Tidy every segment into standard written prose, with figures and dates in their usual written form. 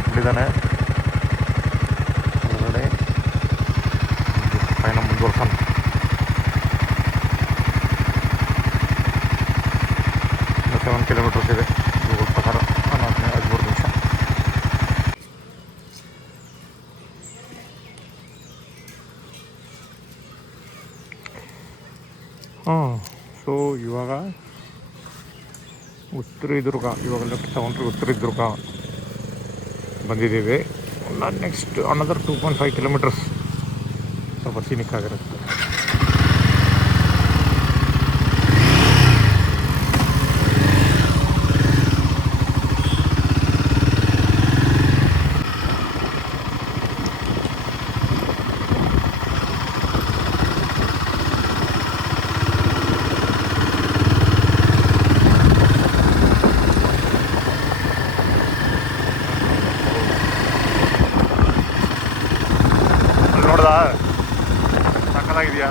ಹೋಗ್ಬಿಟ್ಟಿದ್ದಾನೆ ಹೊರಗಡೆ. ಪಯಣ ಮುಂದುವರ್ಸೋಣ. ಇನ್ನು 7 ಕಿಲೋಮೀಟರ್ಸ್ ಇದೆ ಗೂಗಲ್ ಪ್ರಕಾರ. 13 ನಿಮಿಷ. ಸೊ ಇವಾಗ ಉತ್ತರದುರ್ಗ, ಇವಾಗ ಲೆಫ್ಟ್ ತಗೊಂಡ್ರೆ ಉತ್ತರದುರ್ಗ ಬಂದಿದ್ದೀವಿ. ನೆಕ್ಸ್ಟ್ ಅನದರ್ 2.5 ಕಿಲೋಮೀಟರ್ಸ್ ಸ್ವಲ್ಪ ಸೀನಿಕ್ ಆಗಿರುತ್ತೆ. ನೋಡ್ದಾ ಸಕ್ಕತ್ತಾಗಿದೆಯಾ?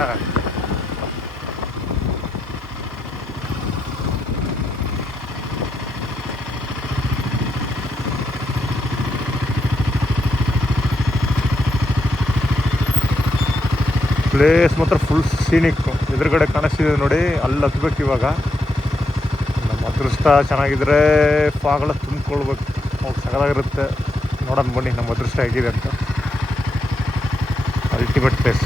ಪ್ಲೇಸ್ ಮಾತ್ರ ಫುಲ್ ಸೀನಿಕ್. ಎದುರುಗಡೆ ಕಾಣಿಸ್ತಿದೆ ನೋಡಿ, ಅಲ್ಲಿ ಹತ್ಬೇಕು ಇವಾಗ. ನಮ್ಮ ಅದೃಷ್ಟ ಚೆನ್ನಾಗಿದ್ರೆ ಫಾಗಳ ತುಂಬಿಕೊಳ್ಬೇಕು. ಹೋಗಿ ಸಕ್ಕತ್ತಾಗಿರುತ್ತೆ. ನೋಡೋಣ ಬನ್ನಿ ನಮ್ಮ ಅದೃಷ್ಟ ಹೇಗಿದೆ ಅಂತ. Ultimate place.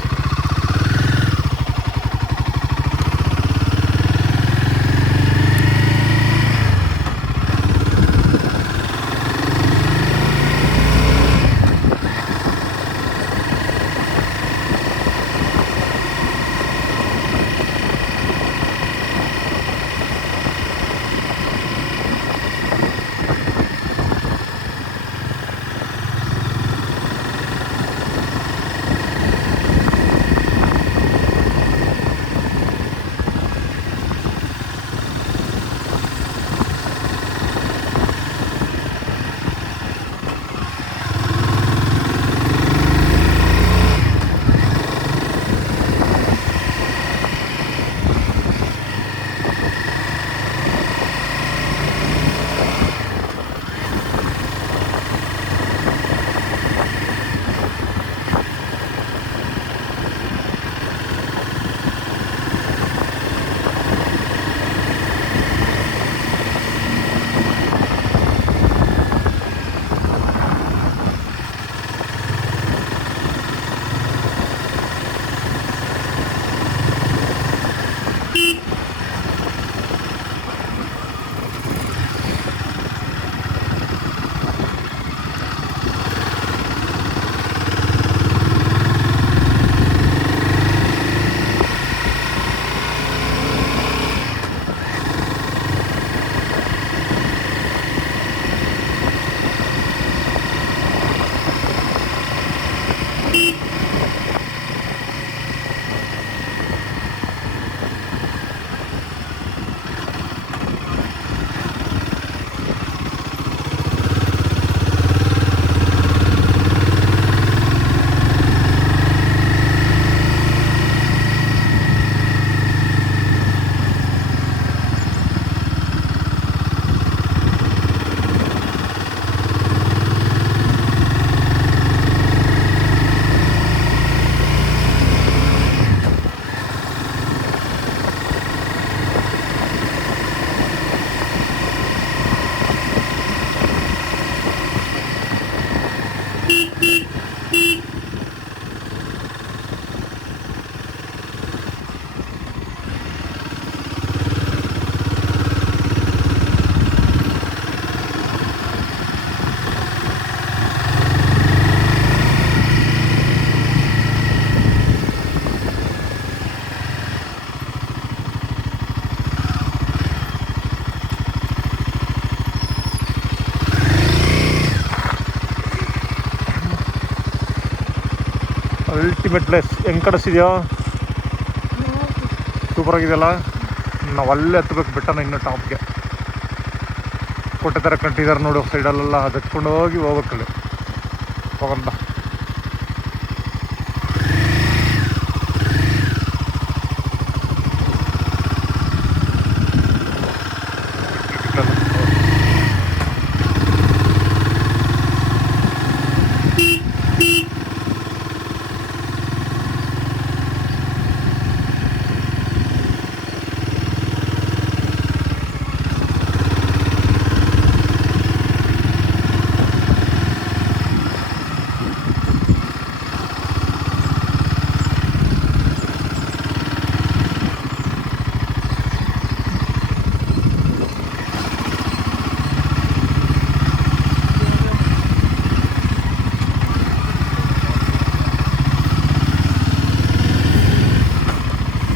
Ultimate place. ಹೆಂಗೆ ಕಾಣಿಸ್ತಿದೆಯೋ? ಸೂಪರಾಗಿದೆಯಲ್ಲ. ನಾವು ಅಲ್ಲೇ ಹತ್ಬೇಕು ಬೆಟ್ಟನ, ಇನ್ನೂ ಟಾಪ್ಗೆ ಕೊಟ್ಟೆ ಥರ ಕಟ್ಟಿದ್ದಾರೆ ನೋಡು ಸೈಡಲ್ಲೆಲ್ಲ. ಅದು ಹತ್ಕೊಂಡು ಹೋಗಿ ಹೋಗ್ಬೇಕಲ್ಲಿ. ಹೋಗೋಣ.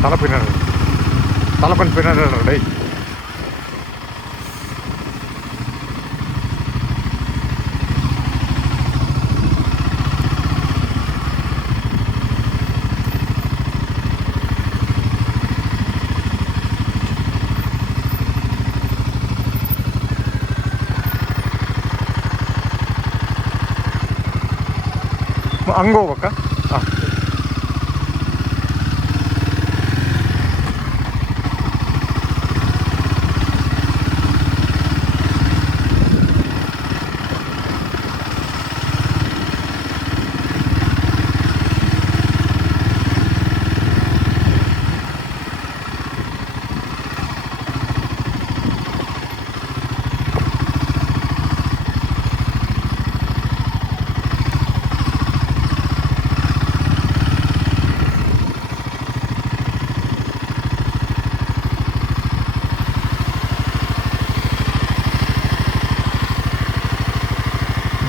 ತಲಪಿನ ಪಿನ್ನಡ ಡೈ ಹಂಗೆ ಹೋಗ್ಬೇಕಾ? ಹಾಂ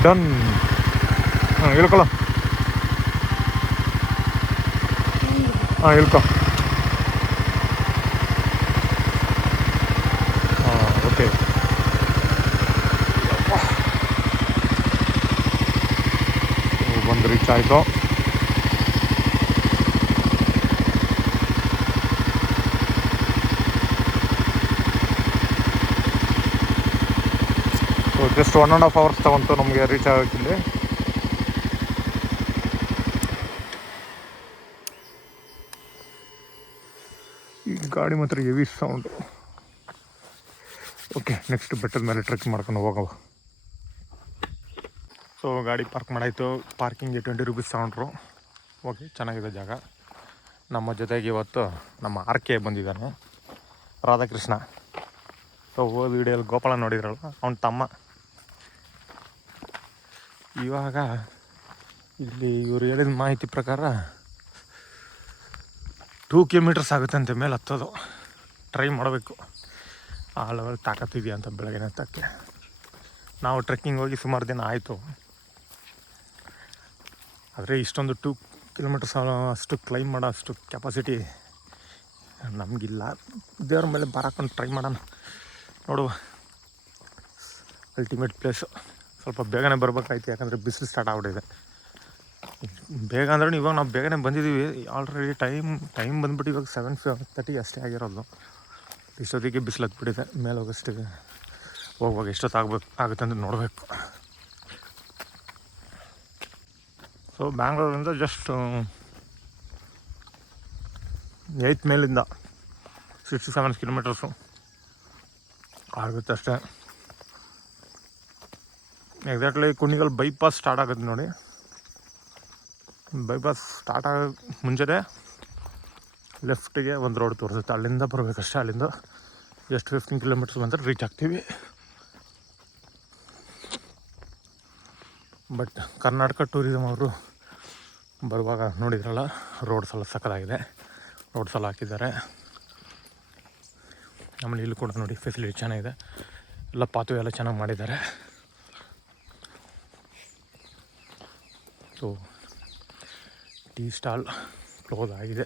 ಡನ್. ಹಾಂ ಇಳ್ಕೊಳ್ಳೋ. ಹಾಂ ಇಳ್ಕೊ. ಹಾಂ ಓಕೆ. ಬಂದು ರೀಚ್ ಆಯಿತು. ಜಸ್ಟ್ 1.5 hours ತಗೊಂತು ನಮಗೆ ರೀಚ್ ಆಗೋಕ್ಕಿಲ್ಲಿ. ಈ ಗಾಡಿ ಮಾತ್ರ ಹೆವಿ ಸೌಂಡು. ಓಕೆ, ನೆಕ್ಸ್ಟ್ ಬೆಟ್ಟದ ಮೇಲೆ ಟ್ರೆಕ್ ಮಾಡ್ಕೊಂಡು ಹೋಗವ. ಸೊ ಗಾಡಿ ಪಾರ್ಕ್ ಮಾಡಾಯಿತು. ಪಾರ್ಕಿಂಗ್ಗೆ 20 rupees ತಗೊಂಡ್ರು. ಓಕೆ, ಚೆನ್ನಾಗಿದೆ ಜಾಗ. ನಮ್ಮ ಜೊತೆಗೆ ಇವತ್ತು ನಮ್ಮ RK ಬಂದಿದ್ದಾನೆ, ರಾಧಾಕೃಷ್ಣ. ಸೊ ಹೋದ ವಿಡಿಯೋಲ್ಲಿ ಗೋಪಾಲ ನೋಡಿದ್ರಲ್ಲ, ಅವನ ತಮ್ಮ. ಇವಾಗ ಇಲ್ಲಿ ಇವರು ಹೇಳಿದ ಮಾಹಿತಿ ಪ್ರಕಾರ 2 kilometers ಆಗುತ್ತಂತೆ ಮೇಲೆ ಹತ್ತೋದು. ಟ್ರೈ ಮಾಡಬೇಕು, ಆ ಲೆವೆಲ್ ತಾಕತ್ತಿದೆಯಾ ಅಂತ ಬೆಳಗ್ಗೆ ಹತ್ತಕ್ಕೆ. ನಾವು ಟ್ರೆಕ್ಕಿಂಗ್ ಹೋಗಿ ಸುಮಾರು ದಿನ ಆಯಿತು, ಆದರೆ ಇಷ್ಟೊಂದು 2 kilometers ಅಷ್ಟು ಕ್ಲೈಮ್ ಮಾಡೋ ಅಷ್ಟು ಕೆಪಾಸಿಟಿ ನಮಗಿಲ್ಲ. ದೇವ್ರ ಮೇಲೆ ಬರಾಕೊಂಡು ಟ್ರೈ ಮಾಡೋಣ, ನೋಡುವ. Ultimate place. ಸ್ವಲ್ಪ ಬೇಗನೆ ಬರಬೇಕಾಯ್ತು, ಯಾಕಂದರೆ ಬಿಸಿಲು ಸ್ಟಾರ್ಟ್ ಆಗ್ಬಿಟ್ಟಿದೆ. ಬೇಗ ಅಂದ್ರೆ ಇವಾಗ ನಾವು ಬೇಗನೆ ಬಂದಿದ್ದೀವಿ. ಆಲ್ರೆಡಿ ಟೈಮ್ ಬಂದುಬಿಟ್ಟು ಇವಾಗ 7:30 ಅಷ್ಟೇ ಆಗಿರೋದು. ಇಷ್ಟೊತ್ತಿಗೆ ಬಿಸಿಲು ಹತ್ಬಿಟ್ಟಿದೆ. ಮೇಲೆ ಹೋಗೋಷ್ಟಿಗೆ ಹೋಗುವಾಗ ಎಷ್ಟೊತ್ತು ಆಗುತ್ತೆ ಅಂತ ನೋಡಬೇಕು. ಸೊ ಬ್ಯಾಂಗ್ಳೂರಿಂದ ಜಸ್ಟ್ 8 ಮೇಲಿಂದ 67 kilometers ಆಗುತ್ತೆ ಅಷ್ಟೇ. ಎಕ್ಸಾಕ್ಟ್ಲಿ ಕುಣಿಗಲ್ ಬೈಪಾಸ್ ಸ್ಟಾರ್ಟ್ ಆಗುತ್ತೆ ನೋಡಿ. ಬೈಪಾಸ್ ಸ್ಟಾರ್ಟ್ ಆಗೋ ಮುಂಚೆನೇ ಲೆಫ್ಟಿಗೆ ಒಂದು ರೋಡ್ ತೋರಿಸುತ್ತೆ, ಅಲ್ಲಿಂದ ಬರಬೇಕಷ್ಟೇ. ಅಲ್ಲಿಂದ ಎಷ್ಟು 15 kilometers ಬಂದರೆ ರೀಚ್ ಆಗ್ತೀವಿ. ಬಟ್ ಕರ್ನಾಟಕ ಟೂರಿಸಮ್ ಅವರು ಬರುವಾಗ ನೋಡಿದ್ರಲ್ಲ, ರೋಡ್ಸ್ ಎಲ್ಲ ಸಕ್ಕತ್ತಾಗಿದೆ. ರೋಡ್ಸ್ ಎಲ್ಲ ಹಾಕಿದ್ದಾರೆ. ಆಮೇಲೆ ಇಲ್ಲಿ ಕೂಡ ನೋಡಿ ಫೆಸಿಲಿಟಿ ಚೆನ್ನಾಗಿದೆ, ಎಲ್ಲ ಪಾತ್ವೆ ಎಲ್ಲ ಚೆನ್ನಾಗಿ ಮಾಡಿದ್ದಾರೆ. ಸೊ ಟೀ ಸ್ಟಾಲ್ ಕ್ಲೋಸ್ ಆಗಿದೆ.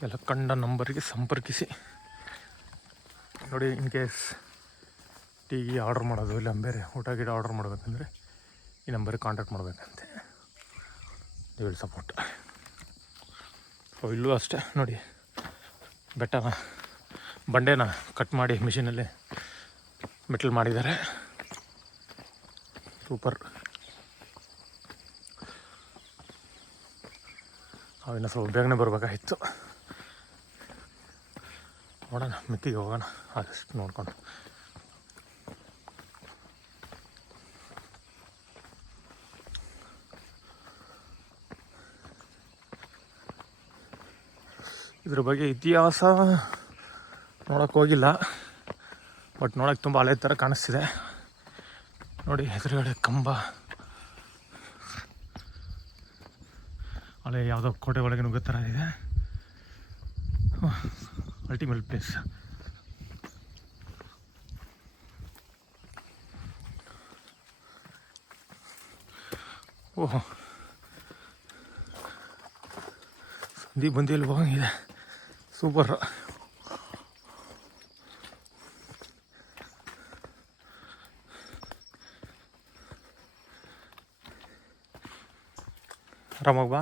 ಕೆಲ ಕಂಡ ನಂಬರಿಗೆ ಸಂಪರ್ಕಿಸಿ. ನೋಡಿ, ಇನ್ ಕೇಸ್ ಟೀ ಆರ್ಡ್ರ್ ಮಾಡೋದು, ಇಲ್ಲ ಬೇರೆ ಊಟ ಗಿಡ ಆರ್ಡ್ರ್ ಮಾಡಬೇಕಂದ್ರೆ ಈ ನಂಬರಿಗೆ ಕಾಂಟ್ಯಾಕ್ಟ್ ಮಾಡಬೇಕಂತೆ. They will support. ಸೊ ಇಲ್ಲೂ ಅಷ್ಟೇ ನೋಡಿ, ಬಂಡೆನ ಕಟ್ ಮಾಡಿ ಮಿಷಿನಲ್ಲಿ ಮೆಟಲ್ ಮಾಡಿದ್ದಾರೆ. ಸೂಪರ್. ಅವಿನ್ನ ಸ್ವಲ್ಪ ಬೇಗನೆ ಬರಬೇಕಾಗಿತ್ತು. ನೋಡೋಣ, ಮಿತ್ತಿಗೆ ಹೋಗೋಣ ಆದಷ್ಟು ನೋಡ್ಕೊಂಡು. ಇದ್ರ ಬಗ್ಗೆ ಇತಿಹಾಸ ನೋಡೋಕ್ಕೆ ಹೋಗಿಲ್ಲ, ಬಟ್ ನೋಡೋಕ್ಕೆ ತುಂಬ ಹಳೆ ಥರ ಕಾಣಿಸ್ತಿದೆ. ನೋಡಿ ಎದುರುಗಡೆ ಕಂಬ, ಅಲ್ಲೇ ಯಾವುದೋ ಕೋಟೆ ಒಳಗೆ ನುಗ್ಗೋ ಥರ ಇದೆ. Ultimate place. ಓಹೋ, ಸಂಧಿ ಬಂದಿಯಲ್ಲಿ ಹೋಗಂಗಿದೆ. ಸೂಪರ್. ಆರಾಮಾಗಿ ಬಾ,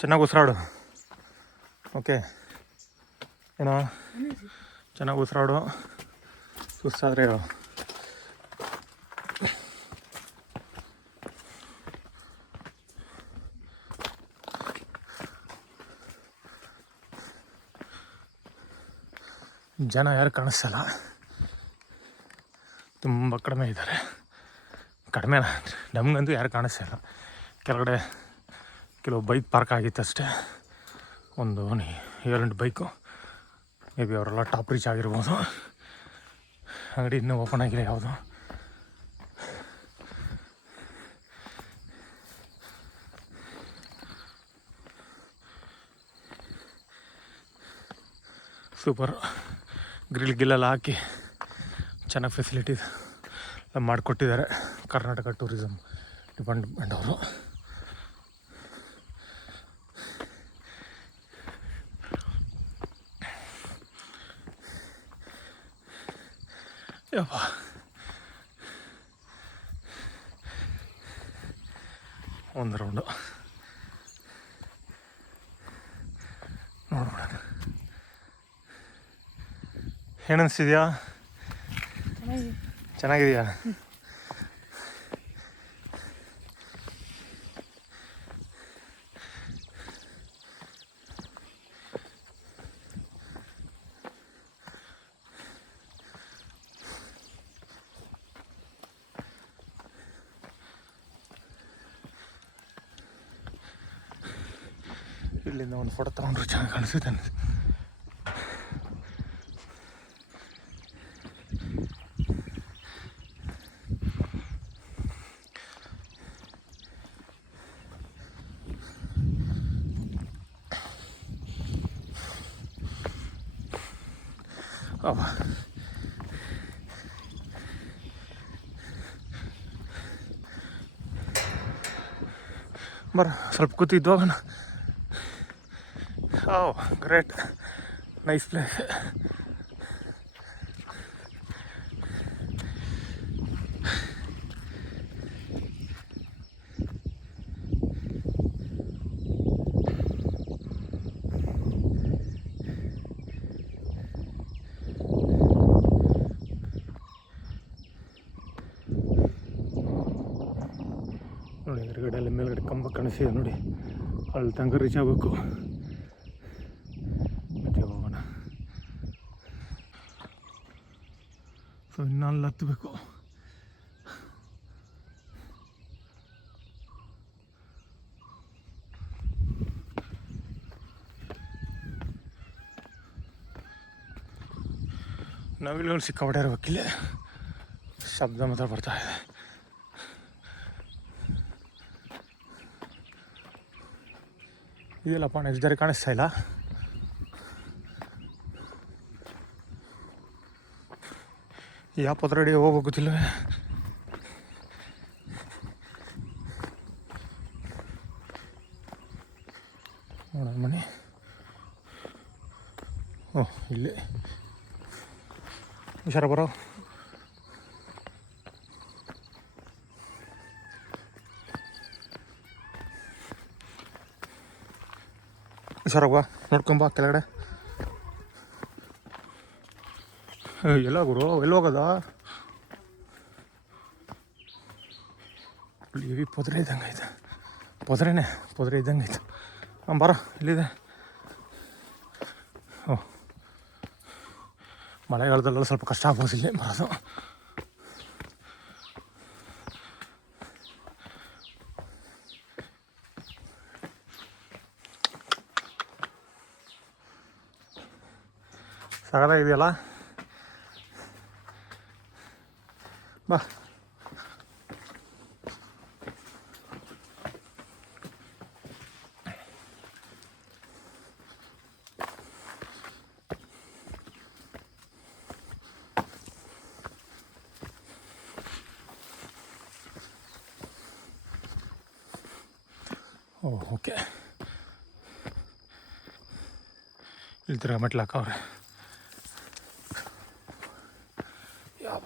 ಚೆನ್ನಾಗಿ ಉಸಿರಾಡು. ಓಕೆ ಏನೋ ಚೆನ್ನಾಗಿ ಉಸಿರಾಡು. ಸುಸ್ತಾದರೆ ಹೇಳು. ಜನ ಯಾರು ಕಾಣಿಸ್ತಲ್ಲ, ತುಂಬ ಕಡಿಮೆ ಇದ್ದಾರೆ. ಕಡಿಮೆ ನಮಗಂತೂ ಯಾರು ಕಾಣಿಸ್ತಿಲ್ಲ. ಕೆಳಗಡೆ ಕೆಲವು ಬೈಕ್ ಪಾರ್ಕ್ ಆಗಿತ್ತು ಅಷ್ಟೇ, ಒಂದು 7-8 ಬೈಕು. ಮೇ ಬಿ ಅವರೆಲ್ಲ ಟಾಪ್ ರೀಚ್ ಆಗಿರ್ಬೋದು. ಅಂಗಡಿ ಇನ್ನೂ ಓಪನ್ ಆಗಿಲ್ಲ ಯಾವುದು. ಸೂಪರ್. ಗ್ರಿಲ್ಲೆಲ್ಲ ಹಾಕಿ ಚೆನ್ನಾಗಿ ಫೆಸಿಲಿಟೀಸ್ ಮಾಡಿಕೊಟ್ಟಿದ್ದಾರೆ ಕರ್ನಾಟಕ ಟೂರಿಸಮ್ ಡಿಪಾರ್ಟ್ಮೆಂಟ್ ಅವರು. ಯಪ್ಪ, ಒಂದು ರೌಂಡು ನೋಡ್ಬಿಡೋಣ. ಏನನ್ನಿಸ್ತಿದ್ಯಾ? ಚೆನ್ನಾಗಿದೆಯಾ? ಇಲ್ಲಿಂದ ಒಂದು ಫೋಟೋ ತೊಗೊಂಡ್ರೆ ಚೆನ್ನಾಗಿ ಕಾಣಿಸುತ್ತೆ. ಬರ ಸ್ವಲ್ಪ ಕೂತಿದ್ದು ಹೋಗೋಣ. Great, nice place. ನೋಡಿ ಎದುರುಗಡೆ ಅಲ್ಲಿ ಮೇಲ್ಗಡೆ ಕಂಬ ಕಾಣಿಸಿದೆ ನೋಡಿ, ಅಲ್ಲಿ ತನಕ ರೀಚ್ ಆಗಬೇಕು. ಮತ್ತೆ ಹೋಗೋಣ. ಸೊ ಇನ್ನು ಅಲ್ಲಿ ಹತ್ತಬೇಕು. ನವಿಲುಗಳು ಸಿಕ್ಕಾಪಟ್ಟೆ ಇರಬೇಕಿಲ್ಲ, ಶಬ್ದ ಮಾತ್ರ ಬರ್ತಾ ಇದೆ. ಇದೆಲ್ಲಪ್ಪ ನೆಕ್ಸ್ಟ್ ದಾರಿ ಕಾಣಿಸ್ತಾ ಇಲ್ಲ. ಯಾವ ಪದರಡಿ ಹೋಗೋ ಗೊತ್ತಿಲ್ಲ. ನೋಡೋಣ ಮನೆ. ಓಹ್, ಇಲ್ಲಿ ಹುಷಾರ ಬರೋ. ಹುಷಾರಾಗ ನೋಡ್ಕೊಂಬ ಕೆಳಗಡೆ. ಎಲ್ಲ ಗುರು ಎಲ್ಲಿ ಹೋಗೋದ? ಹೆವಿ ಪೊದರೆ ಇದ್ದಂಗೆ ಐತೆ. ಪೊದರೆ ಇದ್ದಂಗೆ ಐತೆ. ಬರ, ಇಲ್ಲಿದೆ. ಓಹ್, ಮಳೆಗಾಲದಲ್ಲೆಲ್ಲ ಸ್ವಲ್ಪ ಕಷ್ಟ ಆಗ್ಬೋದು ಇಲ್ಲಿ ಬರೋದು. ಸಗದಾಗಿದೆಯಲ್ಲ, ಬಾ. ಓಕೆ, ಇಲ್ಲಿ ತಿರ್ಗ ಮೆಟ್ಲು ಹಾಕವ್ರೆ. ಯಾವ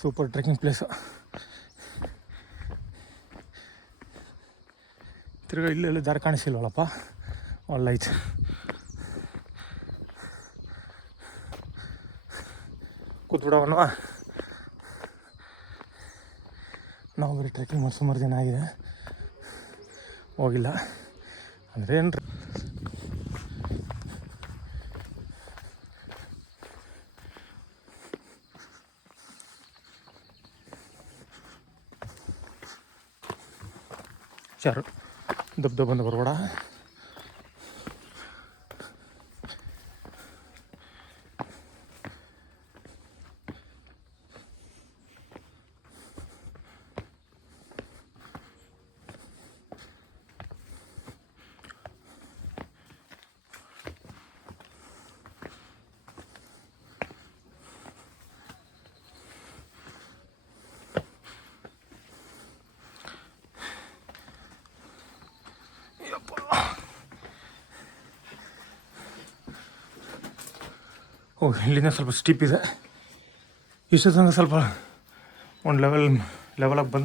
ಸೂಪರ್ ಟ್ರೆಕ್ಕಿಂಗ್ ಪ್ಲೇಸು. ತಿರ್ಗಾ ಇಲ್ಲೆಲ್ಲ ದಾರಿ ಕಾಣಿಸಿಲ್ವಲ್ಲಪ್ಪ, ಒಳ್ಳೈತೆ. ಕೂತ್ಬಿಡವನ್ವಾ, ನಾವು ಬರೀ ಟ್ರೆಕ್ಕಿಂಗ್ ಮಾಡಿ ಸುಮಾರು ದಿನ ಆಗಿದೆ, ಹೋಗಿಲ್ಲ. ಅಂದರೆ ಏನು ಹುಷಾರು, ದಬ್ಬ ಬಂದು ಬರಬೇಡ. ಇಲ್ಲಿಂದ ಸ್ವಲ್ಪ ಸ್ಟಿಪ್ ಇದೆ. ಇಷ್ಟು ತನಕ ಸ್ವಲ್ಪ ಒಂದು ಲೆವೆಲಾಗಿ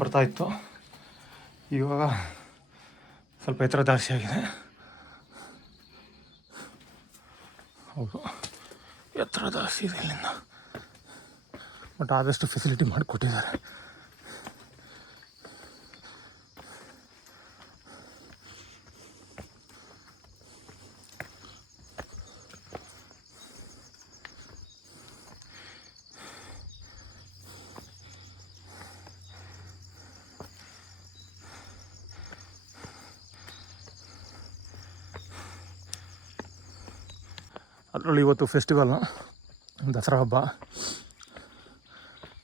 ಬರ್ತಾಯಿತ್ತು. ಇವಾಗ ಸ್ವಲ್ಪ ಎತ್ತರ ಜಾಸ್ತಿ ಆಗಿದೆ. ಹೌದು, ಎತ್ತರ ಜಾಸ್ತಿ ಇದೆ ಇಲ್ಲಿಂದ, ಬಟ್ ಆದಷ್ಟು ಫೆಸಿಲಿಟಿ ಮಾಡಿಕೊಟ್ಟಿದ್ದಾರೆ. ಅದರಲ್ಲಿ ಇವತ್ತು ಫೆಸ್ಟಿವಲ್, ದಸರಾ ಹಬ್ಬ,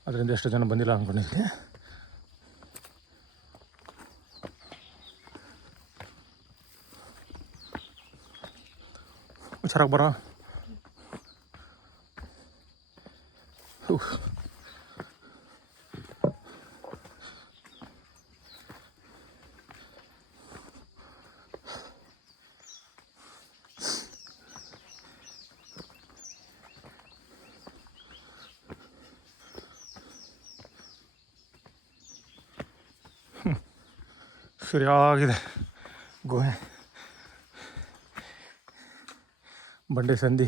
ಅದರಿಂದ ಎಷ್ಟು ಜನ ಬಂದಿಲ್ಲ ಅಂದ್ಕೊಂಡಿದ್ವಿ. ಹುಷಾರಾಗಿ ಬರೋ. ಸರಿಯಾಗಿದೆ ಗುಹೆ, ಬಂಡೆ ಸಂದಿ.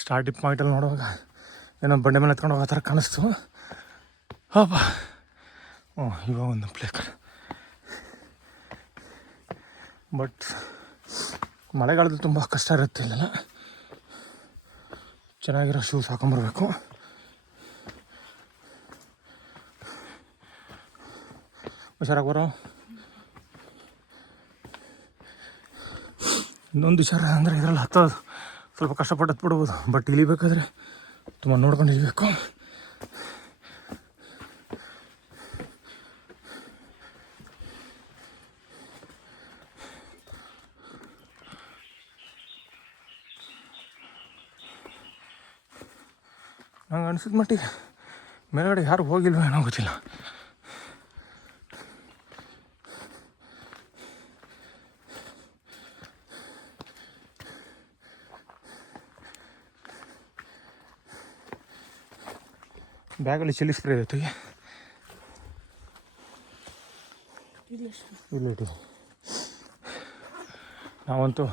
ಸ್ಟಾರ್ಟಿಂಗ್ ಪಾಯಿಂಟಲ್ಲಿ ನೋಡುವಾಗ ಏನೋ ಬಂಡೆ ಮೇಲೆ ಎತ್ಕೊಂಡು ಹೋಗೋ ಥರ ಕಾಣಿಸ್ತು. ಹಬ್ಬ, ಇವಾಗ ಒಂದು ಪ್ಲೇಸ್. ಬಟ್ ಮಳೆಗಾಲದಲ್ಲಿ ತುಂಬ ಕಷ್ಟ ಇರುತ್ತೆ ಇಲ್ಲೆಲ್ಲ. ಚೆನ್ನಾಗಿರೋ ಶೂಸ್ ಹಾಕೊಂಬರ್ಬೇಕು. ಹುಷಾರಾಗಿ ಬರೋ. ಇನ್ನೊಂದು ವಿಚಾರ ಅಂದರೆ ಇದರಲ್ಲಿ ಹತ್ತೋದು ಸ್ವಲ್ಪ ಕಷ್ಟಪಟ್ಟು ಹತ್ಬಿಡ್ಬೋದು, ಬಟ್ ಇಳಿಬೇಕಾದ್ರೆ ತುಂಬ ನೋಡ್ಕೊಂಡು ಇಳಿಬೇಕು. ನಂಗೆ ಅನಿಸಿದ ಮಟ್ಟಿಗೆ ಮೇಲ್ಗಡೆ ಯಾರು ಹೋಗಿಲ್ವೋ ಏನೋ ಗೊತ್ತಿಲ್ಲ. ಬ್ಯಾಗಲ್ಲಿ ಚಿಲ್ಲಿ ಸ್ಪ್ರೇ ಇತ್ತು, ಇಲ್ಲಿಟ್ಟು ನಾವಂತೂ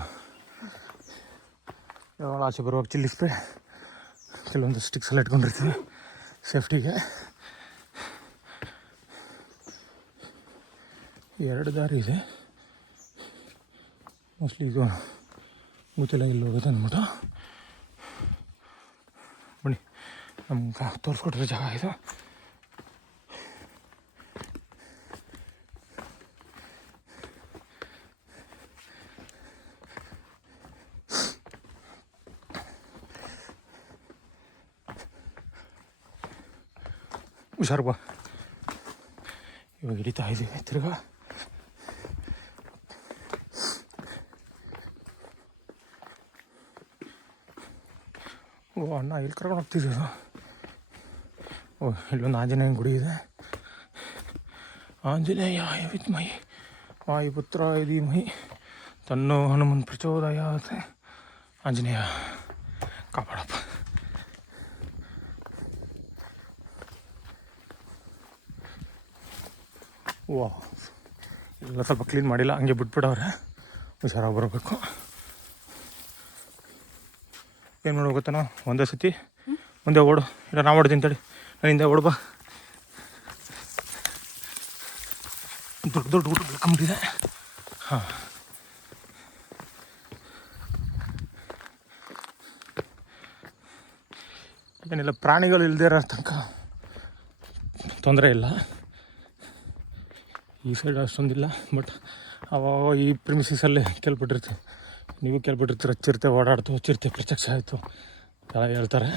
ಯಾವಾಗ ಆಚೆ ಬರುವಾಗ ಚಿಲ್ಲಿ ಸ್ಪ್ರೇ ಕೆಲವೊಂದು ಸ್ಟಿಕ್ಸ್ ಎಲ್ಲ ಇಟ್ಕೊಂಡಿರ್ತೀವಿ ಸೇಫ್ಟಿಗೆ. 2 ದಾರಿ ಇದೆ, ಮೋಸ್ಟ್ಲಿ ಇದು ಗೊತ್ತಿಲ್ಲ ಇಲ್ಲಿ ಹೋಗುತ್ತೆ ಅಂದ್ಬಿಟ್ಟು. ಬನ್ನಿ, ನಮ್ಗೆ ತೋರಿಸ್ಕೊಟ್ಟಿರೋ ಜಾಗ ಇದು. ಹುಷಾರು ಬಾ. ಇವಾಗ ಹಿಡಿತಾ ಇದ್ದೀವಿ ತಿರ್ಗಾ. ಅಣ್ಣ ಇಲ್ಲಿ ಕರ್ಕೊಂಡು ಹೋಗ್ತಿದ್ದೀವಿ. ಓ ಇಲ್ಲೊಂದು ಆಂಜನೇಯನ ಗುಡಿ ಇದೆ. ಆಂಜನೇಯ ವಿದ್ಮಹಿ ವಾಯುಪುತ್ರ ಧೀಮಹಿ ತನ್ನೋ ಹನುಮನ್ ಪ್ರಚೋದಯಾತ್. ಆಂಜನೇಯ ಕಾಪಾಡಪ್ಪ. ವಾ ಎಲ್ಲ ಸ್ವಲ್ಪ ಕ್ಲೀನ್ ಮಾಡಿಲ್ಲ, ಹಂಗೆ ಬಿಟ್ಬಿಡವ್ರೆ. ಹುಷಾರಾಗಿ ಬರಬೇಕು. ಏನು ಮಾಡೋ ಗೊತ್ತಾನ, ಒಂದೇ ಸತಿ ಮುಂದೆ ಓಡು. ಇಲ್ಲ ನಾವು ಓಡ್ತೀನಿ ತಡಿ, ನಾನು ಹಿಂದೆ ಓಡ್ಬಾ. ದೊಡ್ಡ ದೊಡ್ಡ ಊಟ ಬೆಳ್ಕೊಂಬಿಟ್ಟಿದೆ. ಹಾಂ ಏನಿಲ್ಲ, ಪ್ರಾಣಿಗಳು ಇಲ್ಲದೇ ಇರೋ ತನಕ ತೊಂದರೆ ಇಲ್ಲ. ಈ ಸೈಡ್ ಅಷ್ಟೊಂದಿಲ್ಲ, ಬಟ್ ಅವಾಗ ಈ ಪ್ರಿಮಿಸಲ್ಲಿ ಕೇಳ್ಬಿಟ್ಟಿರ್ತೀವಿ, ನೀವು ಕೇಳ್ಬಿಟ್ಟಿರ್ತೀರ. ಚಿರತೆ ಓಡಾಡ್ತು, ಚಿರತೆ ಪ್ರತ್ಯಕ್ಷ ಆಯಿತು ಎಲ್ಲ ಹೇಳ್ತಾರೆ.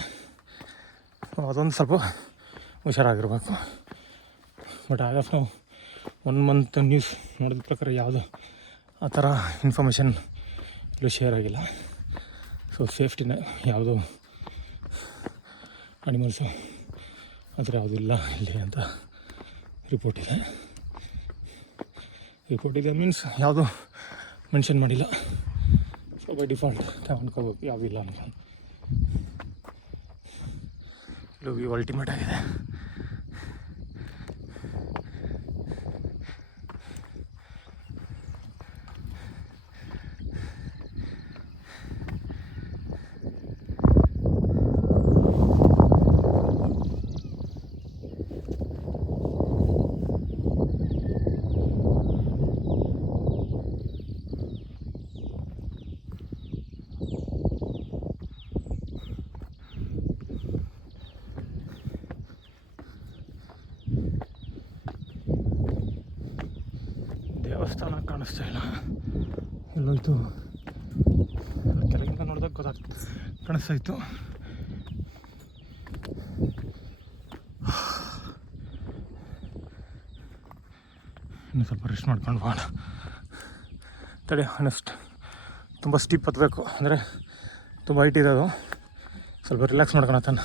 ಅದೊಂದು ಸ್ವಲ್ಪ ಹುಷಾರಾಗಿರ್ಬೇಕು. ಬಟ್ ಆಗ ನಾವು 1 ಮಂತ್ ನ್ಯೂಸ್ ನೋಡಿದ ಪ್ರಕಾರ ಯಾವುದು ಆ ಥರ ಇನ್ಫಾರ್ಮೇಷನ್ ಎಲ್ಲೂ ಶೇರ್ ಆಗಿಲ್ಲ. ಸೊ ಸೇಫ್ಟಿನೇ, ಯಾವುದೋ ಅನಿಮಲ್ಸು ಆ ಥರ ಯಾವುದೂ ಇಲ್ಲ ಇಲ್ಲಿ ಅಂತ ರಿಪೋರ್ಟ್ ಇದೆ. ಮೀನ್ಸ್ ಯಾವುದು ಮೆನ್ಷನ್ ಮಾಡಿಲ್ಲ. ಸೊ ಬೈ ಡಿಫಾಲ್ಟ್ ತಗೊಂಡ್ಕೋಬೇಕು, ಯಾವುದೂ ಇಲ್ಲ ಅಂತ. ಇದು ವ್ಯೂ ಅಲ್ಟಿಮೇಟ್ ಆಗಿದೆ. ದೇವಸ್ಥಾನ ಕಾಣಿಸ್ತಾ ಇಲ್ಲ, ಎಲ್ಲೋಯ್ತು? ಕೆಳಗಿಂದ ನೋಡಿದಾಗ ಕಾಣಿಸ್ತಾ ಇತ್ತು. ಇನ್ನು ಸ್ವಲ್ಪ ರೆಸ್ಟ್ ಮಾಡ್ಕೊಂಡು ಹೋಗೋಣ ತಡಿ. ನೆಕ್ಸ್ಟ್ ತುಂಬ ಸ್ಟೀಪ್ ಹತ್ತಬೇಕು, ಅಂದರೆ ತುಂಬ ಹೈಟ್ ಇದೆ ಅದು. ಸ್ವಲ್ಪ ರಿಲ್ಯಾಕ್ಸ್ ಮಾಡ್ಕೊಳತ್ತಾನ.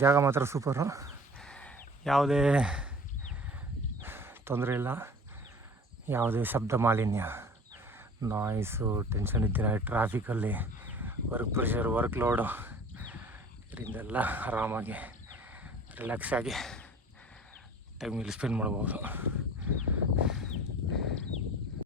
ಜಾಗ ಮಾತ್ರ ಸೂಪರು, ಯಾವುದೇ ತೊಂದರೆ ಇಲ್ಲ, ಯಾವುದೇ ಶಬ್ದ ಮಾಲಿನ್ಯ, ನಾಯ್ಸು, ಟೆನ್ಷನ್ ಇದ್ದಿರ, ಟ್ರಾಫಿಕಲ್ಲಿ ವರ್ಕ್ ಪ್ರೆಷರ್, ವರ್ಕ್ ಲೋಡು, ಇದರಿಂದೆಲ್ಲ ಆರಾಮಾಗಿ ರಿಲ್ಯಾಕ್ಸ್ ಆಗಿ ಟೈಮ್ ಇಲ್ಲಿ ಸ್ಪೆಂಡ್ ಮಾಡ್ಬೋದು.